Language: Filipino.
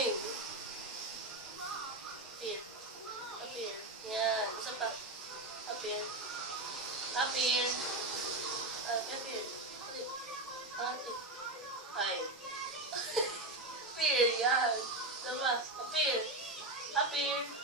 Coming. Appear. Appear. Yan. Isa pa. Appear. Appear. Appear. Ate. Ay. Appear. Yan. Diba? Appear. Appear.